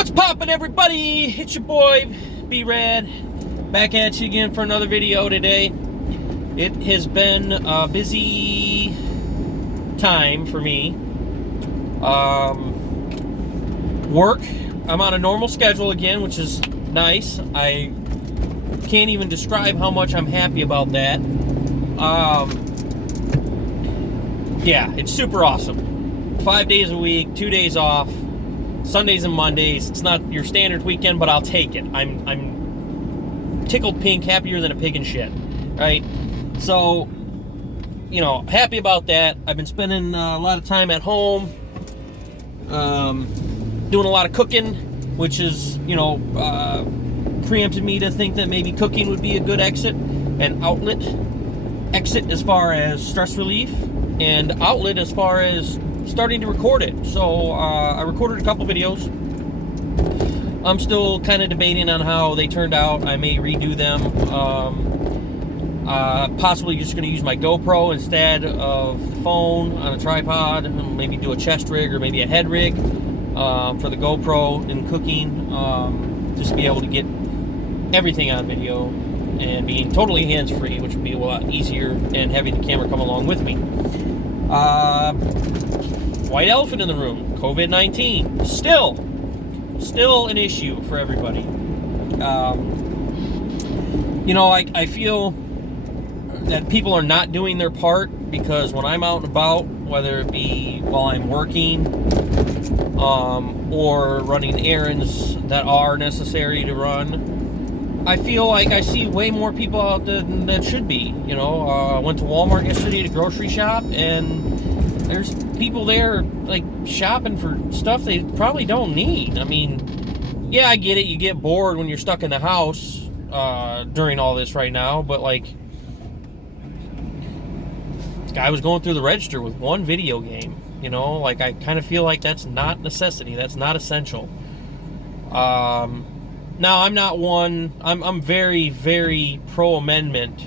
What's poppin', everybody? It's your boy B-Rad, back at you again for another video today. It has been a busy time for me. Work, I'm on a normal schedule again, which is nice. I can't even describe how much I'm happy about that. Yeah, it's super awesome. 5 days a week, 2 days off, Sundays and Mondays. It's not your standard weekend, but I'll take it. I'm tickled pink, happier than a pig in shit, right? So, you know, happy about that. I've been spending a lot of time at home, doing a lot of cooking, which is, you know, preempted me to think that maybe cooking would be a good exit as far as stress relief, and outlet as far as starting to record it. So I recorded a couple videos. I'm still kind of debating on how they turned out. I may redo them. Possibly just going to use my GoPro instead of the phone on a tripod, and maybe do a chest rig or maybe a head rig for the GoPro in cooking, just to be able to get everything on video and being totally hands-free, which would be a lot easier, and having the camera come along with me. White elephant in the room, COVID-19, still an issue for everybody. You know, I feel that people are not doing their part, because when I'm out and about, whether it be while I'm working or running errands that are necessary to run, I feel like I see way more people out than that should be. You know, I went to Walmart yesterday to grocery shop, and there's people there, like, shopping for stuff they probably don't need. I mean, yeah, I get it. You get bored when you're stuck in the house during all this right now, but, like, this guy was going through the register with one video game. You know, like, I kind of feel like that's not necessity. That's not essential. Now, I'm not one. I'm very, very pro-amendment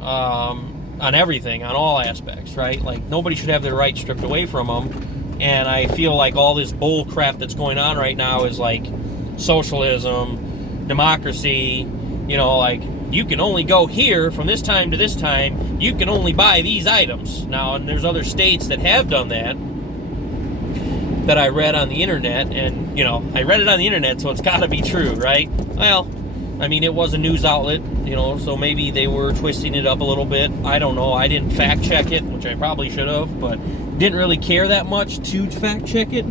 on everything, on all aspects, right? Like, nobody should have their rights stripped away from them. And I feel like all this bull crap that's going on right now is like socialism, democracy. You know, like, you can only go here from this time to this time. You can only buy these items. Now, and there's other states that have done that I read on the internet, and, you know, I read it on the internet, so it's got to be true, right? Well, I mean, it was a news outlet, you know, so maybe they were twisting it up a little bit. I don't know. I didn't fact check it, which I probably should have, but didn't really care that much to fact check it.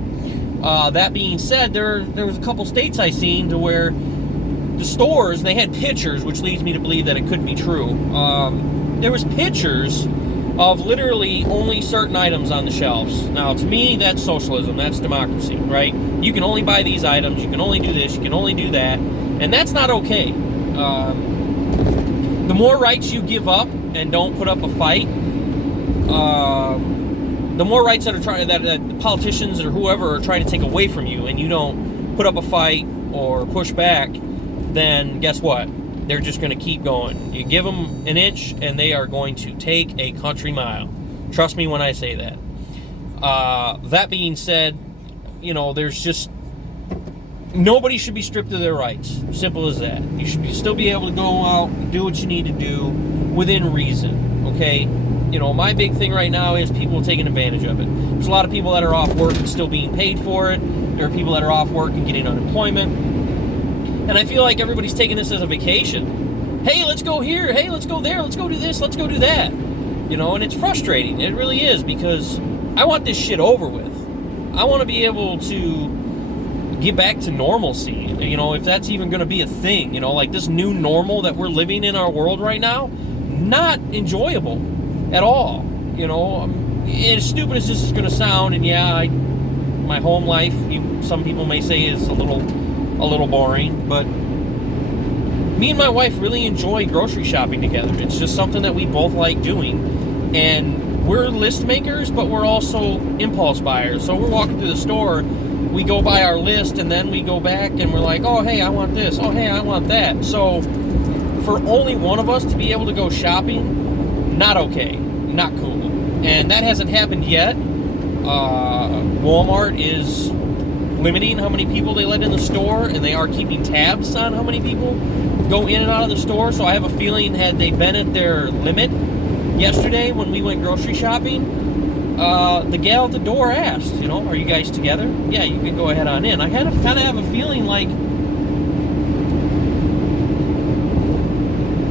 That being said, there was a couple states I seen to where the stores, they had pictures, which leads me to believe that it could be true. There was pictures of literally only certain items on the shelves. Now, to me, that's socialism. That's democracy, right? You can only buy these items. You can only do this. You can only do that. And that's not okay. The more rights you give up and don't put up a fight, the more rights that the politicians or whoever are trying to take away from you, and you don't put up a fight or push back, then guess what? They're just going to keep going. You give them an inch, and they are going to take a country mile. Trust me when I say that. That being said, you know, there's just... nobody should be stripped of their rights. Simple as that. You should still be able to go out and do what you need to do within reason, okay? You know, my big thing right now is people taking advantage of it. There's a lot of people that are off work and still being paid for it. There are people that are off work and getting unemployment. And I feel like everybody's taking this as a vacation. Hey, let's go here. Hey, let's go there. Let's go do this. Let's go do that. You know, and it's frustrating. It really is, because I want this shit over with. I want to be able to get back to normalcy. You know, if that's even going to be a thing. You know, like this new normal that we're living in our world right now, not enjoyable at all. You know, as stupid as this is going to sound, and yeah, my home life, some people may say, is a little boring, but me and my wife really enjoy grocery shopping together. It's just something that we both like doing, and we're list makers, but we're also impulse buyers. So we're walking through the store, we go by our list, and then we go back and we're like, oh, hey, I want this. Oh, hey, I want that. So for only one of us to be able to go shopping, not okay, not cool. And that hasn't happened yet. Walmart is limiting how many people they let in the store, and they are keeping tabs on how many people go in and out of the store. So I have a feeling, had they been at their limit yesterday when we went grocery shopping, the gal at the door asked, are you guys together? Yeah, you can go ahead on in. I kind of have a feeling like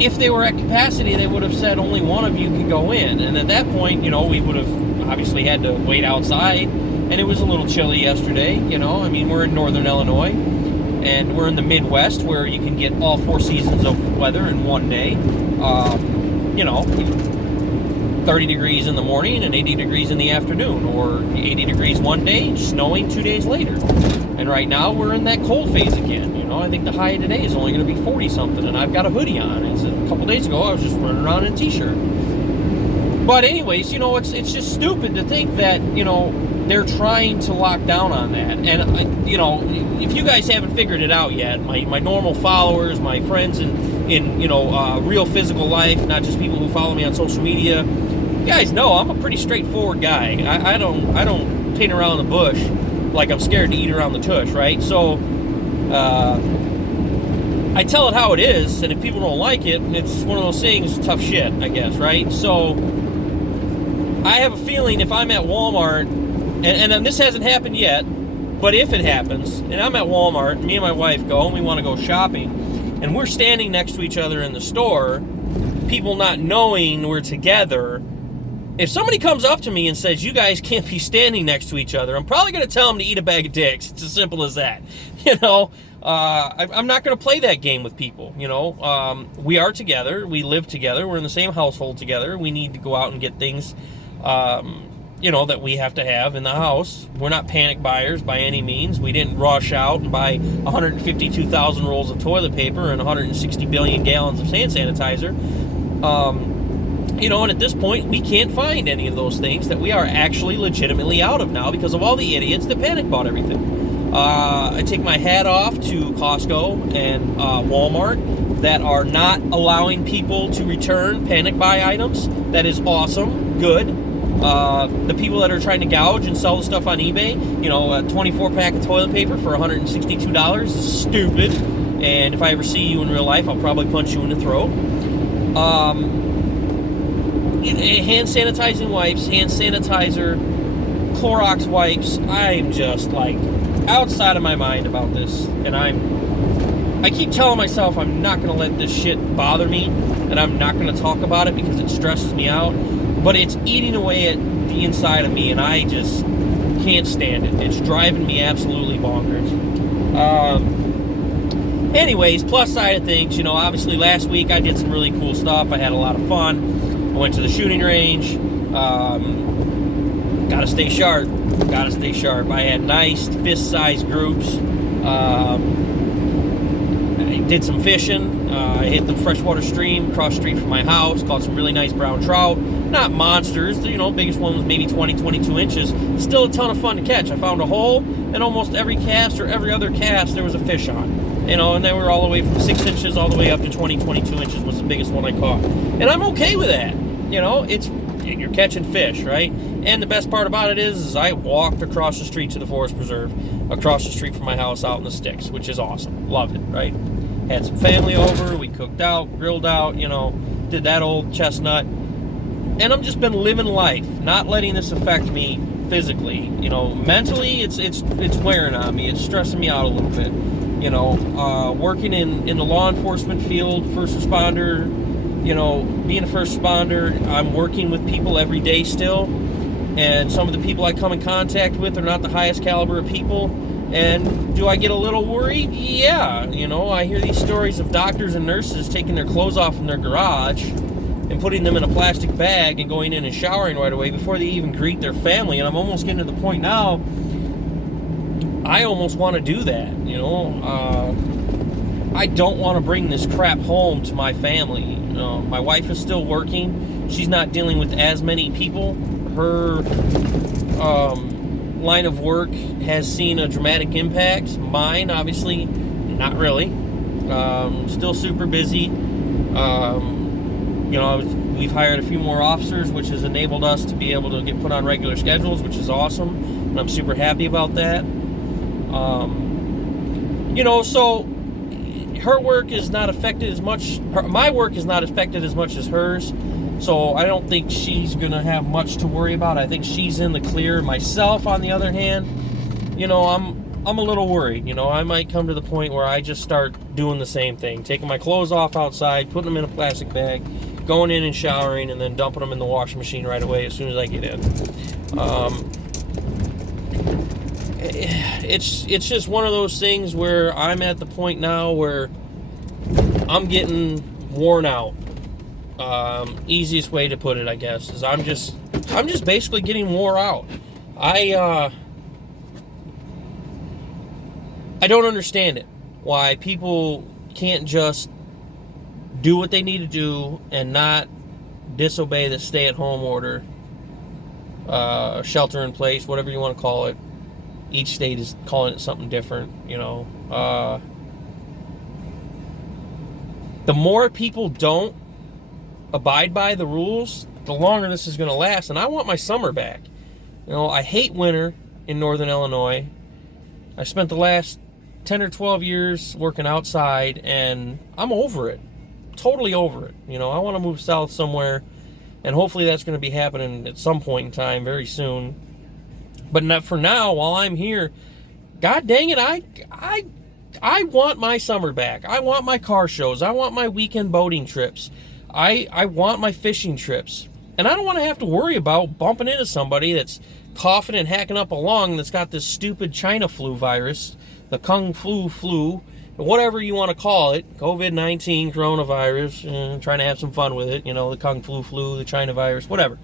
if they were at capacity, they would have said only one of you can go in. And at that point, we would have obviously had to wait outside. And it was a little chilly yesterday, we're in northern Illinois, and we're in the Midwest where you can get all 4 seasons of weather in one day. 30 degrees in the morning and 80 degrees in the afternoon, or 80 degrees one day, snowing 2 days later. And right now we're in that cold phase again. I think the high today is only going to be 40 something, and I've got a hoodie on. As a couple days ago, I was just running around in a t-shirt. But anyways, it's just stupid to think that, they're trying to lock down on that. And, if you guys haven't figured it out yet, my normal followers, my friends in real physical life, not just people who follow me on social media, you guys know I'm a pretty straightforward guy. I don't paint around the bush like I'm scared to eat around the tush, right? So I tell it how it is, and if people don't like it, it's one of those things, tough shit, I guess, right? So I have a feeling if I'm at Walmart, and this hasn't happened yet, but if it happens, and I'm at Walmart, me and my wife go, and we want to go shopping, and we're standing next to each other in the store, people not knowing we're together, if somebody comes up to me and says, you guys can't be standing next to each other, I'm probably going to tell them to eat a bag of dicks. It's as simple as that. I'm not going to play that game with people. We are together. We live together. We're in the same household together. We need to go out and get things, that we have to have in the house. We're not panic buyers by any means. We didn't rush out and buy 152,000 rolls of toilet paper and 160 billion gallons of hand sanitizer. And at this point, we can't find any of those things that we are actually legitimately out of now because of all the idiots that panic bought everything. I take my hat off to Costco and Walmart that are not allowing people to return panic buy items. That is awesome. Good. The people that are trying to gouge and sell the stuff on eBay, a 24 pack of toilet paper for $162 is stupid. And if I ever see you in real life, I'll probably punch you in the throat. Hand sanitizing wipes, hand sanitizer, Clorox wipes. I'm just outside of my mind about this, and I keep telling myself I'm not going to let this shit bother me, and I'm not going to talk about it because it stresses me out, but it's eating away at the inside of me, and I just can't stand it. It's driving me absolutely bonkers. Anyways, plus side of things, obviously last week I did some really cool stuff. I had a lot of fun. I went to the shooting range. Gotta stay sharp. I had nice fist-sized groups. I did some fishing. I hit the freshwater stream across the street from my house. Caught some really nice brown trout. Not monsters. Biggest one was maybe 20, 22 inches. Still a ton of fun to catch. I found a hole, and almost every cast or every other cast there was a fish on. And they were all the way from 6 inches all the way up to 20, 22 inches was the biggest one I caught. And I'm okay with that. You're catching fish, right? And the best part about it is I walked across the street to the forest preserve, across the street from my house out in the sticks, which is awesome. Loved it, right? Had some family over, we cooked out, grilled out, did that old chestnut. And I've just been living life, not letting this affect me physically. Mentally, it's wearing on me. It's stressing me out a little bit. Working in the law enforcement field, first responder, being a first responder, I'm working with people every day still, and some of the people I come in contact with are not the highest caliber of people, and do I get a little worried? Yeah, I hear these stories of doctors and nurses taking their clothes off in their garage and putting them in a plastic bag and going in and showering right away before they even greet their family, and I'm almost getting to the point now, I almost want to do that, I don't want to bring this crap home to my family. My wife is still working. She's not dealing with as many people. Her line of work has seen a dramatic impact. Mine, obviously, not really. Still super busy. We've hired a few more officers, which has enabled us to be able to get put on regular schedules, which is awesome. And I'm super happy about that. So her work is not affected as much. My work is not affected as much as hers. So I don't think she's going to have much to worry about. I think she's in the clear. Myself, on the other hand, I'm a little worried. I might come to the point where I just start doing the same thing. Taking my clothes off outside, putting them in a plastic bag, going in and showering, and then dumping them in the washing machine right away as soon as I get in. It's just one of those things where I'm at the point now where I'm getting worn out. Easiest way to put it, I guess, is I'm just basically getting wore out. I don't understand it. Why people can't just do what they need to do and not disobey the stay-at-home order, shelter in place, whatever you want to call it. Each state is calling it something different, The more people don't abide by the rules, the longer this is going to last. And I want my summer back. I hate winter in northern Illinois. I spent the last 10 or 12 years working outside, and I'm over it. Totally over it. I want to move south somewhere, and hopefully that's going to be happening at some point in time very soon. But not for now, while I'm here, God dang it, I want my summer back. I want my car shows. I want my weekend boating trips. I want my fishing trips. And I don't want to have to worry about bumping into somebody that's coughing and hacking up a lung that's got this stupid China flu virus, the Kung flu, whatever you want to call it, COVID-19, coronavirus, trying to have some fun with it, the Kung flu, the China virus, whatever,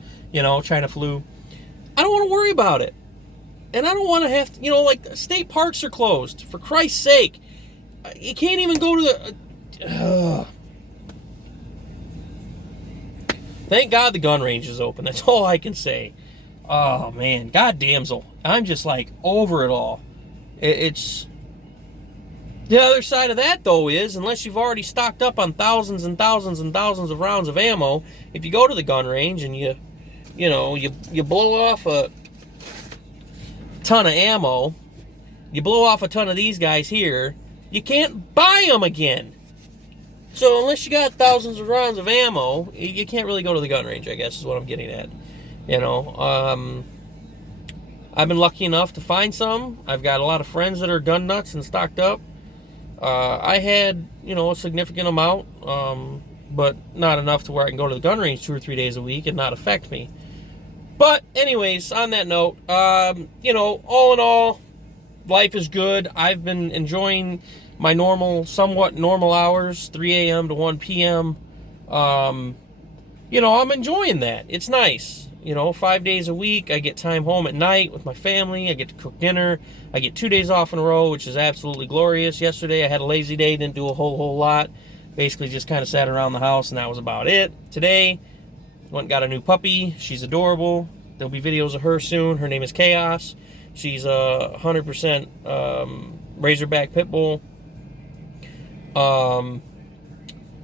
China flu. I don't want to worry about it. And I don't want to have to, state parks are closed. For Christ's sake. You can't even go to the... Thank God the gun range is open. That's all I can say. Oh, man. God damsel. I'm just, over it all. It's... The other side of that, though, is unless you've already stocked up on thousands and thousands and thousands of rounds of ammo, if you go to the gun range and you blow off a ton of ammo, you blow off a ton of these guys here, you can't buy them again. So unless you got thousands of rounds of ammo, you can't really go to the gun range, I guess is what I'm getting at. I've been lucky enough to find some. I've got a lot of friends that are gun nuts and stocked up. I had, a significant amount, but not enough to where I can go to the gun range 2 or 3 days a week and not affect me. But anyways, on that note, all in all, life is good. I've been enjoying my somewhat normal hours, 3 a.m. to 1 p.m. I'm enjoying that. It's nice. 5 days a week. I get time home at night with my family. I get to cook dinner. I get 2 days off in a row, which is absolutely glorious. Yesterday I had a lazy day, didn't do a whole lot. Basically just kind of sat around the house, and that was about it. Today, went and got a new puppy. She's adorable. There'll be videos of her soon. Her name is Chaos. She's a 100% Razorback Pit Bull.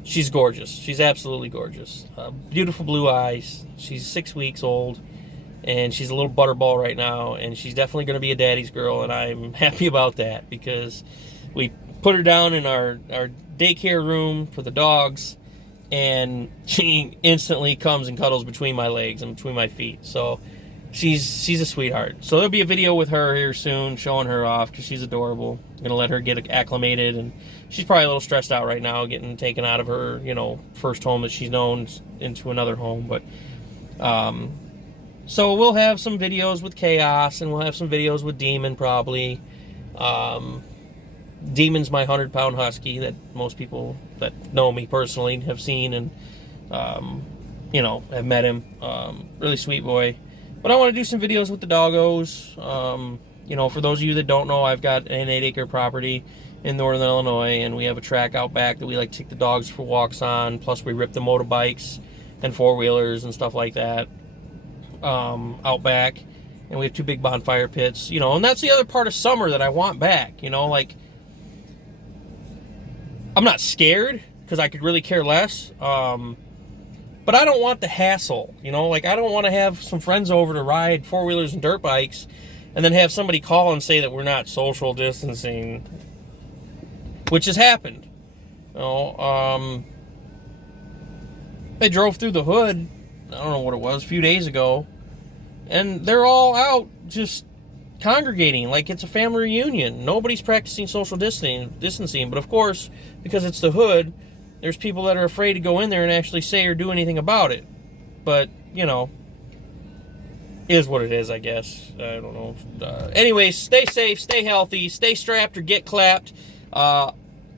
She's gorgeous. She's absolutely gorgeous. Beautiful blue eyes. She's 6 weeks old, and she's a little butterball right now, and she's definitely going to be a daddy's girl, and I'm happy about that because we put her down in our daycare room for the dogs, and she instantly comes and cuddles between my legs and between my feet. So she's a sweetheart. So there'll be a video with her here soon showing her off because she's adorable. I'm going to let her get acclimated, and she's probably a little stressed out right now getting taken out of her, first home that she's known into another home. But so we'll have some videos with Chaos, and we'll have some videos with Demon probably. Demon's my 100-pound husky that most people that know me personally have seen and, have met him. Really sweet boy. But I want to do some videos with the doggos. For those of you that don't know, I've got an 8-acre property in northern Illinois, and we have a track out back that we like to take the dogs for walks on. Plus, we rip the motorbikes and four-wheelers and stuff like that out back. And we have 2 big bonfire pits, and that's the other part of summer that I want back, I'm not scared because I could really care less. But I don't want the hassle, I don't want to have some friends over to ride four-wheelers and dirt bikes and then have somebody call and say that we're not social distancing, which has happened. You know, I drove through the hood, I don't know what it was, a few days ago, and they're all out just congregating like it's a family reunion. Nobody's practicing social distancing, but of course, because it's the hood, there's people that are afraid to go in there and actually say or do anything about it. But, you know, is what it is, I guess. I don't know. Anyways, stay safe, stay healthy, stay strapped or get clapped.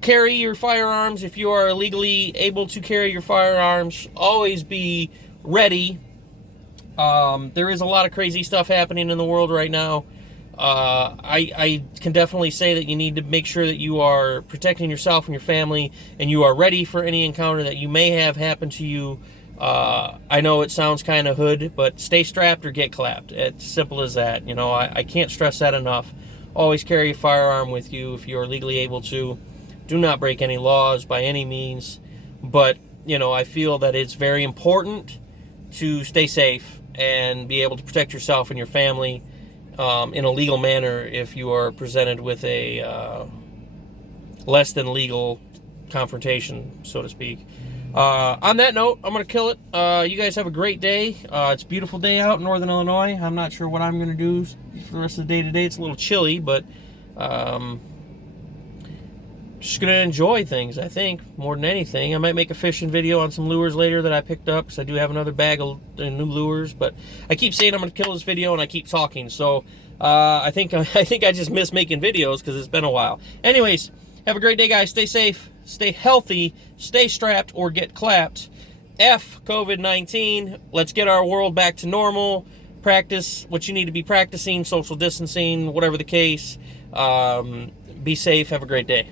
Carry your firearms if you are legally able to carry your firearms. Always be ready. There is a lot of crazy stuff happening in the world right now. I can definitely say that you need to make sure that you are protecting yourself and your family, and you are ready for any encounter that you may have happen to you. I know it sounds kind of hood, but stay strapped or get clapped. It's simple as that. You know, I can't stress that enough. Always carry a firearm with you if you are legally able to. Do not break any laws by any means. But, you know, I feel that it's very important to stay safe and be able to protect yourself and your family in a legal manner if you are presented with a less than legal confrontation, so to speak. On that note, I'm going to kill it. You guys have a great day. It's a beautiful day out in Northern Illinois. I'm not sure what I'm going to do for the rest of the day today. It's a little chilly, but just going to enjoy things, I think, more than anything. I might make a fishing video on some lures later that I picked up, because I do have another bag of new lures. But I keep saying I'm going to kill this video, and I keep talking. So I think I just miss making videos because it's been a while. Anyways, have a great day, guys. Stay safe, stay healthy, stay strapped or get clapped. F COVID-19. Let's get our world back to normal. Practice what you need to be practicing, social distancing, whatever the case. Be safe. Have a great day.